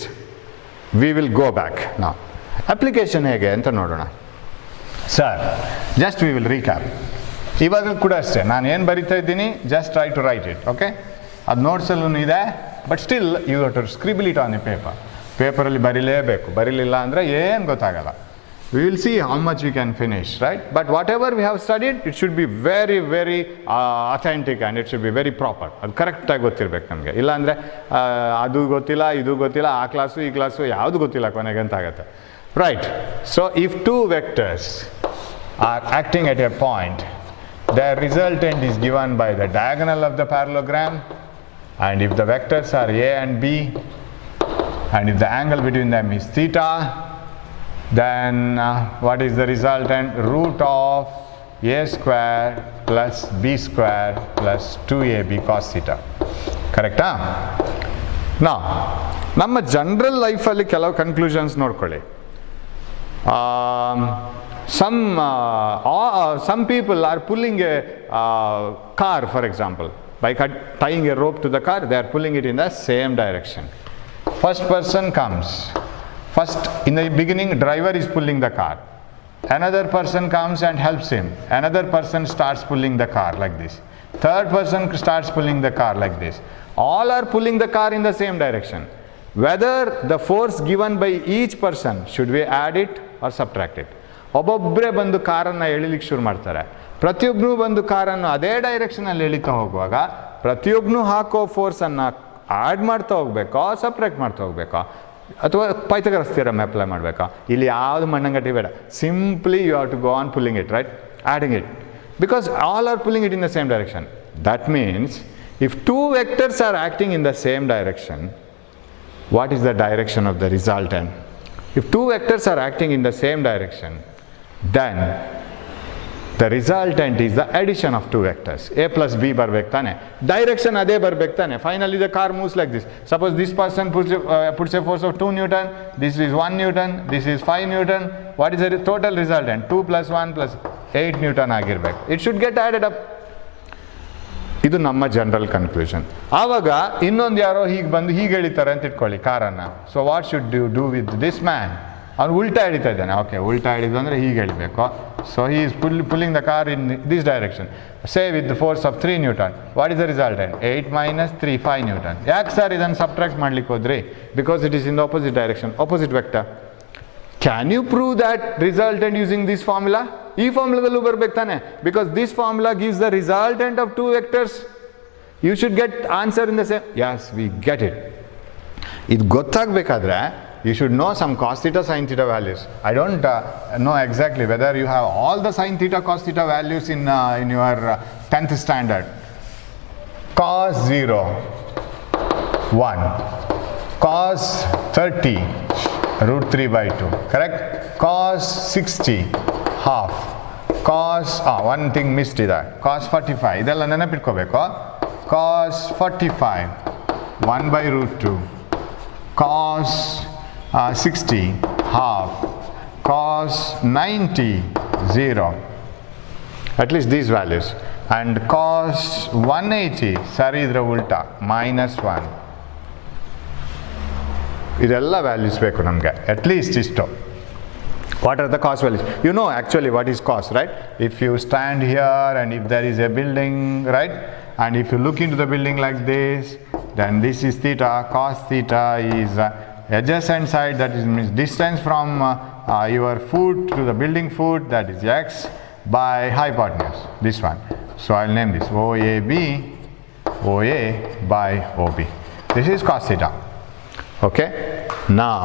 we will go back. Now application ಹೇಗೆ ಅಂತ ನೋಡೋಣ. Sir, just we will recap. ಇವಾಗ ಕೂಡ ಅಷ್ಟೇ, ನಾನು ಏನು ಬರಿತಾ ಇದ್ದೀನಿ, just try to write it. Okay, ಅದು ನೋಟ್ಸಲ್ಲೂ ಇದೆ, but still you have to scribble it on the paper. ಪೇಪರಲ್ಲಿ ಬರೀಲೇಬೇಕು, ಬರೀಲಿಲ್ಲ ಅಂದರೆ ಏನು ಗೊತ್ತಾಗಲ್ಲ. We will see how much we can finish, right? But whatever we have studied, it should be very, very authentic, and it should be very proper. ಅದು ಕರೆಕ್ಟಾಗಿ ಗೊತ್ತಿರ್ಬೇಕು ನಮಗೆ. ಇಲ್ಲಾಂದರೆ ಅದು ಗೊತ್ತಿಲ್ಲ, ಇದು ಗೊತ್ತಿಲ್ಲ, ಆ ಕ್ಲಾಸು ಈ ಕ್ಲಾಸು ಯಾವುದು ಗೊತ್ತಿಲ್ಲ ಕೊನೆಗೆ ಅಂತ ಆಗುತ್ತೆ. Right. So if two vectors are acting at a point, their resultant is given by the diagonal of the parallelogram, and if the vectors are a and b, and if the angle between them is theta, then what is the resultant? Root of a square plus b square plus 2ab cos theta. ಕರೆಕ್ಟಾ? ನಾವು ನಮ್ಮ ಜನರಲ್ ಲೈಫಲ್ಲಿ ಕೆಲವು ಕನ್ಕ್ಲೂಷನ್ಸ್ ನೋಡ್ಕೊಳ್ಳಿ. some people are pulling a car, for example. By tying a rope to the car, they are pulling it in the same direction. First person comes. First, in the beginning, driver is pulling the car. Another person comes and helps him. Another person starts pulling the car like this. Third person starts pulling the car like this. All are pulling the car in the same direction. Whether the force given by each person, should we add it or subtract it? ಒಬ್ಬೊಬ್ಬರೇ ಬಂದು ಕಾರನ್ನು ಎಳಿಲಿಕ್ಕೆ ಶುರು ಮಾಡ್ತಾರೆ. ಪ್ರತಿಯೊಬ್ಬರು ಬಂದು ಕಾರನ್ನು ಅದೇ ಡೈರೆಕ್ಷನಲ್ಲಿ ಎಳಿತಾ ಹೋಗುವಾಗ ಪ್ರತಿಯೊಬ್ಬನು ಹಾಕೋ ಫೋರ್ಸನ್ನು ಆ್ಯಡ್ ಮಾಡ್ತಾ ಹೋಗ್ಬೇಕಾ, ಸಪ್ರೇಟ್ ಮಾಡ್ತಾ ಹೋಗ್ಬೇಕಾ, ಅಥವಾ ಪೈಥಾಗರಸ್ ಥಿಯರಮ್ ಅಪ್ಲೈ ಮಾಡಬೇಕಾ? ಇಲ್ಲಿ ಯಾವುದು ಮಣ್ಣಂಗಟ್ಟಿ ಬೇಡ. Simply you have to go on pulling it, right? Adding it, because all are pulling it in the same direction. That means if two vectors are acting in the same direction, what is the direction of the resultant? If two vectors are acting in the same direction, then the resultant is the addition of two vectors. A plus B ಬರ್ಬೇಕು ತಾನೆ, ಡೈರೆಕ್ಷನ್ ಅದೇ ಬರ್ಬೇಕು ತಾನೆ. Finally the car moves like this. Suppose this person puts a force of 2 Newton, this is 1 Newton, this is 5 Newton. What is the total resultant? 2 plus 1 plus 8 Newton ಆಗಿರ್ಬೇಕು. It should get added up. ಇದು ನಮ್ಮ general conclusion. ಆವಾಗ ಇನ್ನೊಂದು ಯಾರೋ ಹೀಗೆ ಬಂದು ಹೀಗೆ ಎಳಿತಾರೆ ಅಂತ ಇಟ್ಕೊಳ್ಳಿ ಕಾರನ್ನು. So what should you do with this man? ಅವ್ನು ಉಲ್ಟಾ ಎಳಿತಾ ಇದ್ದಾನೆ. ಓಕೆ, ಉಲ್ಟಾ ಎಳಿದು ಅಂದರೆ ಹೀಗೆ ಎಳಿಬೇಕು. So he is pulling the car in this direction, say with the force of 3 Newton. What is the resultant? 8 minus 3, 5 Newton. ಯಾಕೆ ಸರ್ ಇದನ್ನು ಸಬ್ಟ್ರಾಕ್ಟ್ ಮಾಡ್ಲಿಕ್ಕೆ ಹೋದ್ರಿ? Because it is in the opposite direction, opposite vector. Can you prove that resultant using this formula? ಈ ಫಾರ್ಮುಲಾದಲ್ಲೂ ಬರ್ಬೇಕು ತಾನೆ, because this formula gives the resultant of two vectors. You should get answer in the same. Yes, we get it. ಇದು ಗೊತ್ತಾಗಬೇಕಾದ್ರೆ you should know some cos theta, sin theta values. I don't know exactly whether you have all the sin theta, cos theta values in your 10th standard. Cos 0, 1. Cos 30, root 3 by 2. Correct? Cos 60, half. Cos, one thing missed is that. Cos 45. ಇದೆಲ್ಲ ನೆನಪಿಟ್ಕೋಬೇಕು. Cos 45, 1 by root 2. Cos 60, half. Cos 90, 0. At least these values. And cos 180, sari idra ulta, minus 1. ಇದೆಲ್ಲ ವ್ಯಾಲ್ಯೂಸ್ ಬೇಕು ನಮಗೆ, at least ಇಷ್ಟು. What are the cos values? You know actually what is cos, right? If you stand here and if there is a building, right? And if you look into the building like this, then this is theta. Cos theta is adjacent side, that is means distance from your foot to the building foot, that is x, by hypotenuse, this one. So I'll name this OAB, OA by OB. This is cos theta. Okay? Now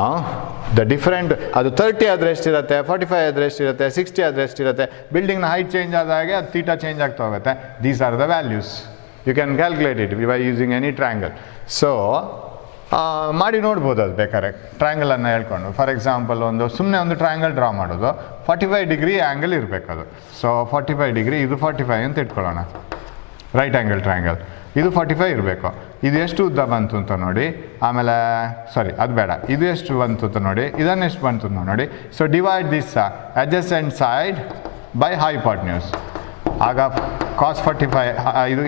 the different, ಅದು 30 ಆದರೆ ಎಷ್ಟಿರುತ್ತೆ, 45 ಆದರೆ ಎಷ್ಟಿರುತ್ತೆ, 60 ಆದರೆ ಎಷ್ಟಿರುತ್ತೆ, ಬಿಲ್ಡಿಂಗ್ನ height change ಆದಾಗೆ ಅದು ಥೀಟಾ ಚೇಂಜ್ ಆಗ್ತಾ ಹೋಗುತ್ತೆ. These are the values. You can calculate it by using any triangle. So ಮಾಡಿ ನೋಡ್ಬೋದು ಅದು ಬೇಕಾದ್ರೆ ಟ್ರ್ಯಾಂಗಲನ್ನು ಹೇಳ್ಕೊಂಡು. ಫಾರ್ ಎಕ್ಸಾಂಪಲ್ ಸುಮ್ಮನೆ ಒಂದು ಟ್ರ್ಯಾಂಗಲ್ ಡ್ರಾ ಮಾಡೋದು, 45 ಡಿಗ್ರಿ ಆ್ಯಂಗಲ್ ಇರಬೇಕು ಅದು. ಸೊ 45 ಡಿಗ್ರಿ, ಇದು 45 ಅಂತ ಇಟ್ಕೊಳ್ಳೋಣ, ರೈಟ್ ಆ್ಯಂಗಲ್ ಟ್ರ್ಯಾಂಗಲ್. ಇದು 45 ಇರಬೇಕು. ಇದು ಎಷ್ಟು ಉದ್ದ ಬಂತು ಅಂತ ನೋಡಿ, ಆಮೇಲೆ ಸಾರಿ ಅದು ಬೇಡ, ಇದು ಎಷ್ಟು ಬಂತು ಅಂತ ನೋಡಿ, ಇದನ್ನು ಎಷ್ಟು ಬಂತು ಅಂತ ನೋಡಿ. So divide this adjacent side by hypotenuse. ಆಗ ಕಾಸ್ 45,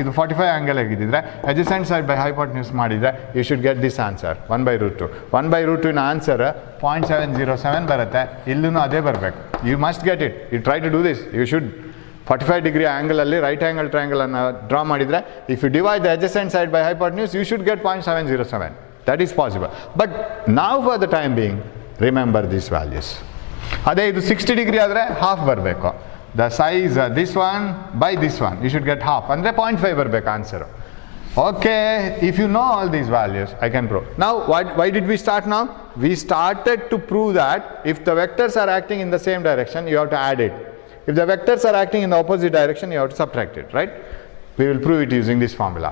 ಇದು 45 ಆ್ಯಂಗಲ್ ಆಗಿದ್ದಿದ್ರೆ ಅಡ್ಜಸೆಂಟ್ ಸೈಡ್ ಬೈ ಹೈಪಾಟ್ನ್ಯೂಸ್ ಮಾಡಿದರೆ you should get this answer 1/√2. 1/√2 answer 0.707 ಬರುತ್ತೆ. ಇಲ್ಲೂ ಅದೇ ಬರಬೇಕು. You must get it. You try to do this. You should 45 degree ಆ್ಯಂಗಲಲ್ಲಿ right angle ಟ್ರಯಾಂಗಲನ್ನು ಡ್ರಾ ಮಾಡಿದರೆ, if you divide the adjacent side by hypotenuse you should get 0.707. That is possible. But ನಾವು for the time being remember this values. ಅದೇ ಇದು 60 degree ಆದರೆ half ಬರಬೇಕು. The size this one by this one, you should get half, ಅಂದರೆ 0.5 ಬರಬೇಕು answer. Okay, if you know all these values, I can prove. Now, why did we start now? We started to prove that if the vectors are acting in the same direction, you have to add it. If the vectors are acting in the opposite direction, you have to subtract it, right? We will prove it using this formula.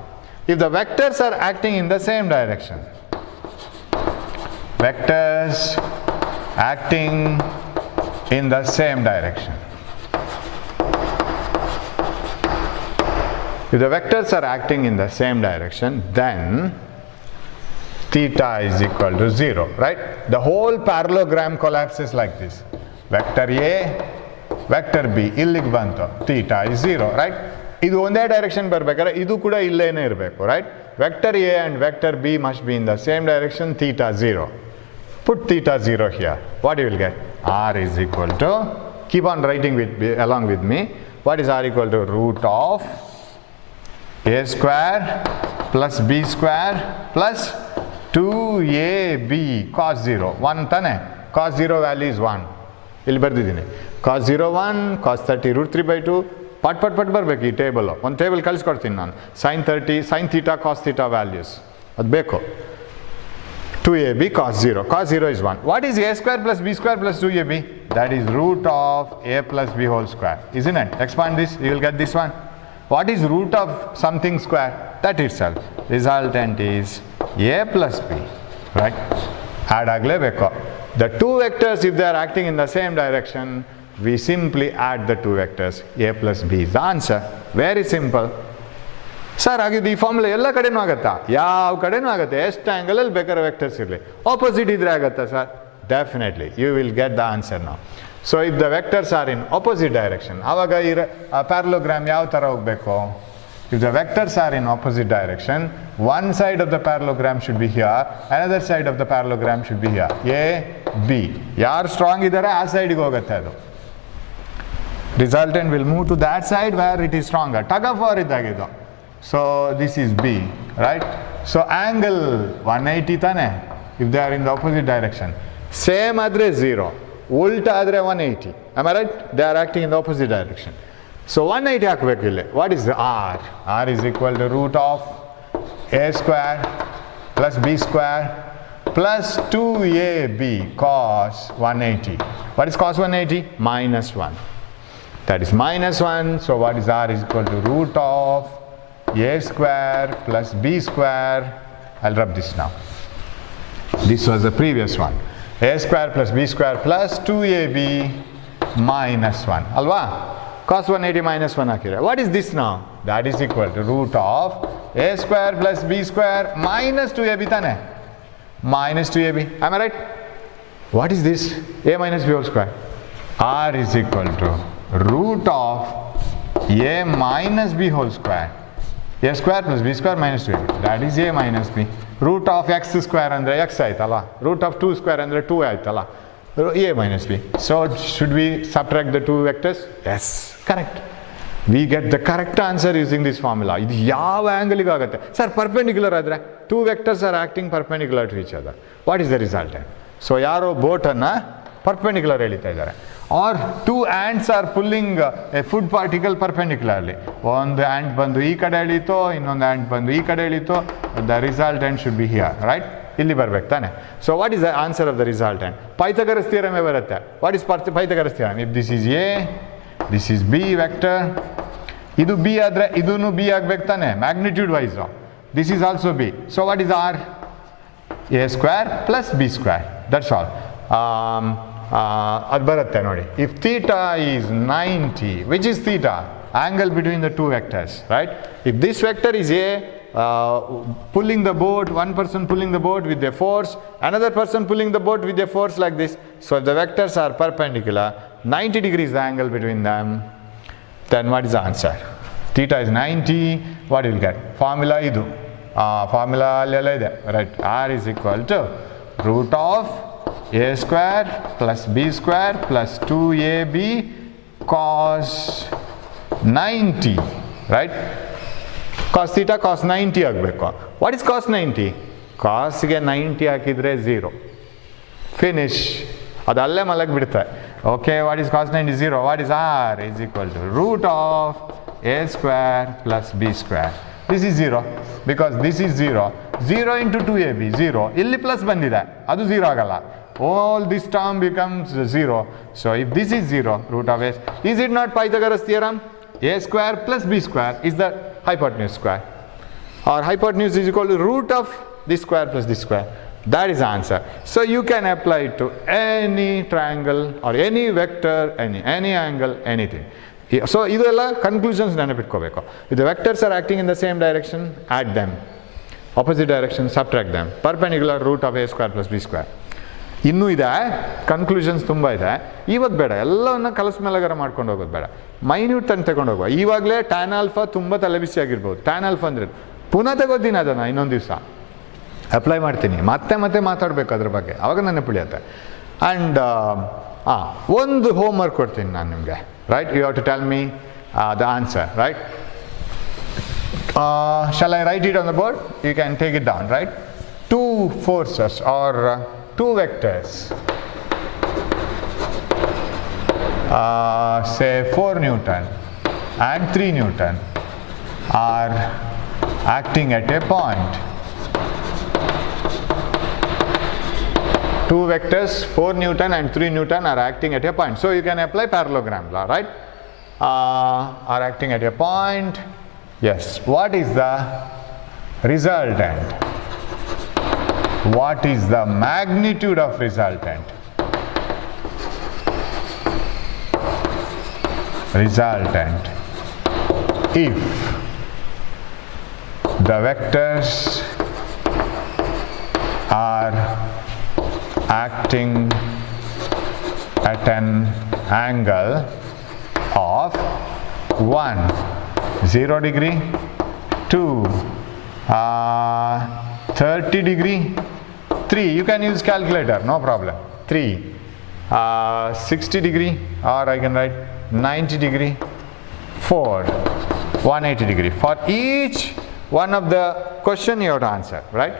If the vectors are acting in the same direction, vectors acting in the same direction. If the vectors are acting in the same direction, then theta is equal to 0, right? The whole parallelogram collapses like this. Vector A, vector B, illige bantu, theta is 0, right? Idu onde direction barbekare idu kuda illene irbeku, right? Vector A and vector B must be in the same direction, theta 0. Put theta 0 here. What you will get? R is equal to, keep on writing along with me. What is R equal to? Root of A square plus B square plus 2AB cos 0. 1 ತಾನೆ? Cos 0 value is 1. ಇಲ್ಲಿ ಬರ್ದಿದ್ದೀನಿ. Cos 0 1, cos 30 root 3 by 2. ಪಟ್ ಬರಬೇಕು ಈ ಟೇಬಲು. ಒಂದು ಟೇಬಲ್ ಕಳಿಸ್ಕೊಡ್ತೀನಿ ನಾನು. sin 30, sin theta, cos theta values. ಅದು ಬೇಕು. 2AB cos 0. Cos 0 is 1. What is A square plus B square plus 2AB? That is root of A plus B whole square. Isn't it? Expand this, you will get this one. What is root of something square? That itself. Resultant is A plus B, right? Add aglebeku. The two vectors, if they are acting in the same direction, we simply add the two vectors. A plus B is the answer. Very simple. Sir, ಹಾಗಿದ್ದು ಈ ಫಾರ್ಮುಲಾ ಎಲ್ಲ ಕಡೆನೂ ಆಗುತ್ತಾ? ಯಾವ ಕಡೆನೂ ಆಗುತ್ತೆ. ಎಷ್ಟು ಆ್ಯಂಗಲಲ್ಲಿ ಬೇಕಾದ್ರೆ ವೆಕ್ಟರ್ಸ್ ಇರಲಿ. ಆಪೋಸಿಟ್ ಇದ್ರೆ ಆಗುತ್ತಾ sir? Definitely. You will get the answer now. So if the vectors are in opposite direction, ಆವಾಗ ಈ parallelogram ಯಾವ ಥರ ಹೋಗಬೇಕು? If the vectors are in opposite direction, one side of the parallelogram should be here, another side of the parallelogram should be here. A, B. ಯಾರು ಸ್ಟ್ರಾಂಗ್ ಇದ್ದಾರೆ ಆ ಸೈಡ್ಗೆ ಹೋಗುತ್ತೆ ಅದು. Resultant will move to that side where it is stronger. Tug of war ಇದ್ದಾಗಿದ್ದು. So this is B, right? So angle 180 ತಾನೆ? If they are in the opposite direction. Same ಆದರೆ 0. ಉಲ್ಟಾ ಆದರೆ 180. Am I right? They are acting in the opposite direction. So 180 ಹಾಕಬೇಕು ಇಲ್ಲಿ. What is the R? R is equal to root of A square plus B square plus 2ab cos 180. What is cos 180? Minus 1. That is minus 1. So what is r is equal to root of a square plus b square. I'll rub this now. This was the previous one. A square plus b square plus 2ab minus 1. Alva? Cos 180 minus 1 hakire. What is this now? That is equal to root of a square plus b square minus 2ab tane. Minus 2ab. Am I right? What is this? A minus b whole square. R is equal to root of a minus b whole square. A square plus b square minus 2ab. That is a minus b. Root of x square andre x aitala. Root of 2 square andre 2 aitala. A minus b. So should we subtract the two vectors? Yes, correct. We get the correct answer using this formula. Idu yav angle ge agutte? Sir, perpendicular adre two vectors are acting perpendicular to each other. What is the resultant? So yaro boat anna perpendicular elita idare. Or two ants are pulling a food particle perpendicularly. One ant bandu ee kade elito, innondu ant bandu ee kade elito. The resultant should be here, right? Illi barbeku tane. So what is the answer of the resultant? Pythagoras theorem e barutte. What is Pythagoras theorem? If this is a, this is b vector. Idu b adre idunu b agbeku tane, magnitude wise. This is also b. So what is r? A square plus b square. That's all. Ad baratte nodi. If theta is 90, which is theta? Angle between the two vectors, right? If this vector is a, pulling the boat, one person pulling the boat with a force, another person pulling the boat with a force like this. So if the vectors are perpendicular, 90 degrees the angle between them, then what is the answer? Theta is 90, what you will get? Formula idu. Formula ide, right? R is equal to root of a square plus b square plus 2ab cos 90, right? Cos theta cos 90 agbeku. What is cos 90? Cos ge 90 hakidre 0. Finish. Adu alle malag bidutte. Okay, what is cos 90? 0. What is r? Is equal to root of a square plus b square. This is 0 because this is 0. 0 into 2ab 0. Illi plus bandide. Adu 0 agalla. All this term becomes 0. So if this is 0, root of s, is it not Pythagoras theorem? A square plus b square is the hypotenuse square. Or hypotenuse is equal to root of this square plus this square. That is the answer. So you can apply it to any triangle or any vector, any angle, anything. So idella conclusions nenapitkobeku. If the vectors are acting in the same direction, add them. Opposite direction, subtract them. Perpendicular root of a square plus b square. ಇನ್ನೂ ಇದೆ ಕನ್ಕ್ಲೂಷನ್ಸ್ ತುಂಬ ಇದೆ. ಇವತ್ತು ಬೇಡ, ಎಲ್ಲವನ್ನ ಕಲಸ ಮೇಲೆಗಾರ ಮಾಡ್ಕೊಂಡು ಹೋಗೋದು ಬೇಡ, ಮೈನ್ಯೂಟ್ ತಂದು ತಗೊಂಡು ಹೋಗುವ. ಇವಾಗಲೇ ಟ್ಯಾನ್ ಆಲ್ಫಾ ತುಂಬ ತಲೆಬಿಸಿ ಆಗಿರ್ಬೋದು. ಟ್ಯಾನ್ ಆಲ್ಫಾ ಅಂದರೆ ಪುನಃ ತಗೋತೀನಿ ಅದನ್ನು, ಇನ್ನೊಂದು ದಿವಸ ಅಪ್ಲೈ ಮಾಡ್ತೀನಿ, ಮತ್ತೆ ಮಾತಾಡಬೇಕು ಅದ್ರ ಬಗ್ಗೆ, ಅವಾಗ ನೆನಪು ಉಳಿಯುತ್ತೆ. ಆ್ಯಂಡ್ ಒಂದು ಹೋಮ್ ವರ್ಕ್ ಕೊಡ್ತೀನಿ ನಾನು ನಿಮಗೆ, right? You have to tell me the answer, right? Shall I write it on the board? You can take it down, right? Two forces or two vectors, say 4 Newton and 3 Newton are acting at a point. Two vectors 4 Newton and 3 Newton are acting at a point. So you can apply parallelogram law, right? Are acting at a point. Yes. What is the resultant? What is the magnitude of resultant? Resultant if the vectors are acting at an angle of 1, 0 degree, 2, 30 degree, 3, you can use calculator, no problem, 3, 60 degree, or I can write 90 degree, 4, 180 degree. For each one of the question you have to answer, right?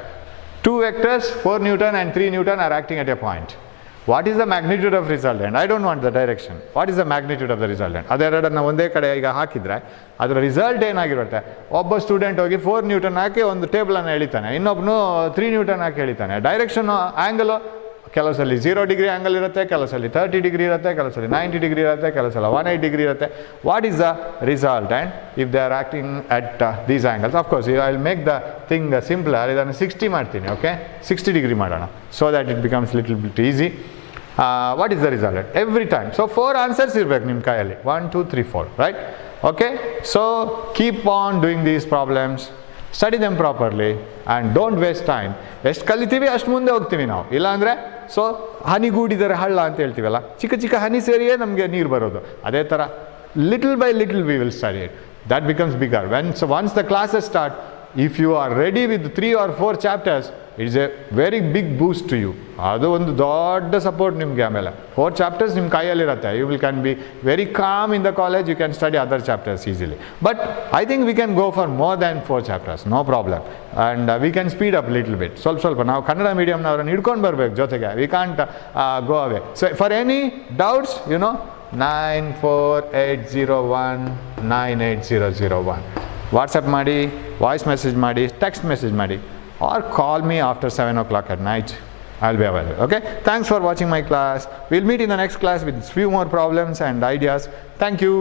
Two vectors 4 Newton and 3 Newton are acting at a point. What is the magnitude of resultant? I don't want the direction. What is the magnitude of the resultant? ಅದೆರಡನ್ನ ಒಂದೇ ಕಡೆ ಈಗ ಹಾಕಿದರೆ ಅದರ ರಿಸಲ್ಟ್ ಏನಾಗಿರುತ್ತೆ? ಒಬ್ಬ ಸ್ಟೂಡೆಂಟ್ ಹೋಗಿ 4 ನ್ಯೂಟನ್ ಹಾಕಿ ಒಂದು ಟೇಬಲನ್ನು ಎಳಿತಾನೆ, ಇನ್ನೊಬ್ಬನು 3 ನ್ಯೂಟನ್ ಹಾಕಿ ಎಳಿತಾನೆ. ಡೈರೆಕ್ಷನು ಆ್ಯಂಗಲು ಕೆಲವು ಸಲ 0 ಡಿಗ್ರಿ ಆ್ಯಂಗಲ್ ಇರುತ್ತೆ, ಕೆಲವು ಸಲ 30 ಡಿಗ್ರಿ ಇರುತ್ತೆ, ಕೆಲವು ಸಲ 90 ಡಿಗ್ರಿ ಇರುತ್ತೆ, ಕೆಲವು ಸಲ 180 ಡಿಗ್ರಿ ಇರುತ್ತೆ. What is the resultant if they are acting at these angles? Of course I will make the thing simpler. ಇದನ್ನು 60 ಮಾಡ್ತೀನಿ, ಓಕೆ, 60 ಡಿಗ್ರಿ ಮಾಡೋಣ, so that it becomes little bit easy. What is the resultant every time? So 4 ಆನ್ಸರ್ಸ್ ಇರಬೇಕು ನಿಮ್ಮ ಕೈಯಲ್ಲಿ, 1 2 3 4, right? Okay, so keep on doing these problems, study them properly and don't waste time. ಎಷ್ಟು ಕಲಿತೀವಿ ಅಷ್ಟು ಮುಂದೆ ಹೋಗ್ತೀವಿ ನಾವು. ಇಲ್ಲಾಂದರೆ ಸೊ ಹನಿಗೂಡಿದರೆ ಹಳ್ಳ ಅಂತ ಹೇಳ್ತೀವಲ್ಲ, ಚಿಕ್ಕ ಚಿಕ್ಕ ಹನಿ ಸೇರಿಯೇ ನಮಗೆ ನೀರು ಬರೋದು. ಅದೇ ಥರ little by little we will study it. That becomes bigger. Once the classes start, if you are ready with 3 or 4 chapters, it is a very big boost to you. ಅದು ಒಂದು ದೊಡ್ಡ ಸಪೋರ್ಟ್ ನಿಮಗೆ. ಆಮೇಲೆ 4 ಚಾಪ್ಟರ್ಸ್ ನಿಮ್ಮ ಕೈಯಲ್ಲಿರುತ್ತೆ. You will can be very calm in the college. You can study other chapters easily. But I think we can go for more than 4 chapters, no problem. And we can speed up little bit. ಸ್ವಲ್ಪ ನಾವು ಕನ್ನಡ ಮೀಡಿಯಮ್ನವ್ರನ್ನ ಹಿಡ್ಕೊಂಡು ಬರಬೇಕು ಜೊತೆಗೆ. We can't go away. So for any doubts, 9480198001 WhatsApp ಮಾಡಿ, voice message ಮಾಡಿ, text message ಮಾಡಿ, or call me after 7 o'clock at night. I'll be available. Okay? Thanks for watching my class. We'll meet in the next class with few more problems and ideas. Thank you.